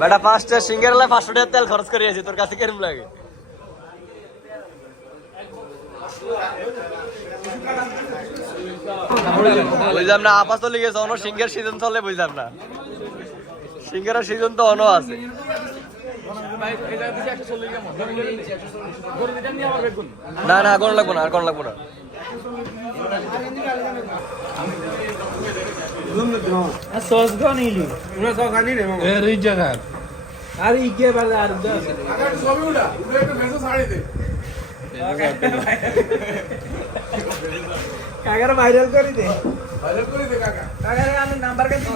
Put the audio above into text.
বেটা পাঁচটা সিঙ্গের লাই পাঁচশো টাকা তেল খরচ করিয়েছি তোর কাছে কেরম লাগে? বুঝলাম না আপাস তো লিগেছে অন্য সিঙ্গের সিজন চলে, বুঝলাম না। সিঙ্গের সিজন তো অন্য আছে। না না কোনো লাগবো না, আর কোনো লাগবো না। সস গো নিলি এই জায়গা আর ইকে বারে আর দস কাকার ভাইরাল করে দে আমি নাম্বার কাটি